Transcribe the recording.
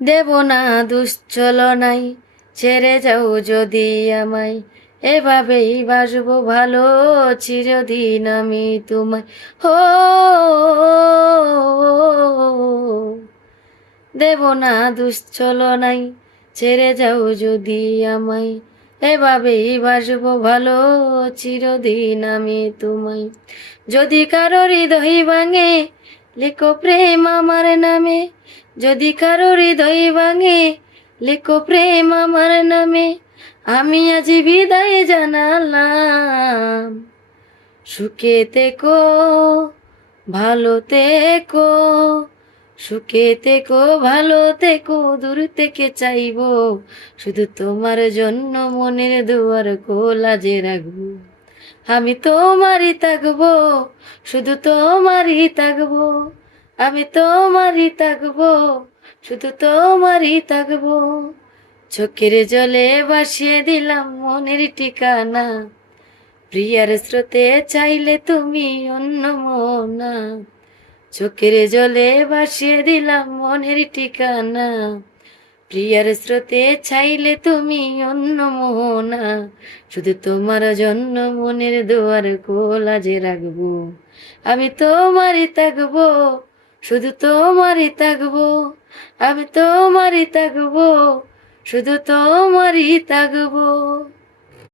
দেব না দুশ্চলনায়, ছেড়ে যাও যদি আমায়, এভাবেই বাসবো ভালো চিরদিন আমি তোমায়। হো, দেব না দুশ্চলনায়, ছেড়ে যাও যদি আমায়, এভাবেই বাসবো ভালো চিরদিন আমি তোমায়। যদি কারো হৃদয় ভাঙে, লিখো প্রেম আমার নামে। যদি কারো হৃদয় ভাঙে, লিখো প্রেম আমার নামে। আমি আজ বিদায় জানালাম, সুখে থেকো, ভালো থেকো, সুখে থেকো, ভালো থেকো। দূর থেকে চাইবো শুধু তোমার জন্য, মনের দুয়ার খোলা যে রাখবো। আমি তোমারই থাকবো, শুধু তোমারই থাকবো। আমি তোমারই থাকবো, শুধু তোমারই থাকবো। চোখের জলে ভাসিয়ে দিলাম মনের ঠিকানা, প্রিয়ার স্রোতে চাইলে তুমি অন্য মোনা। চোখের জলে ভাসিয়ে দিলাম মনের ঠিকানা, প্রিয়ার স্রোতে চাইলে তুমি অন্য মোহনা। শুধু তোমার জন্য মনের দুয়ার খোলা যে রাখবো। আমি তোমারই থাকবো, শুধু তোমারই থাকবো। আমি তোমারই থাকবো, শুধু তোমারই থাকবো।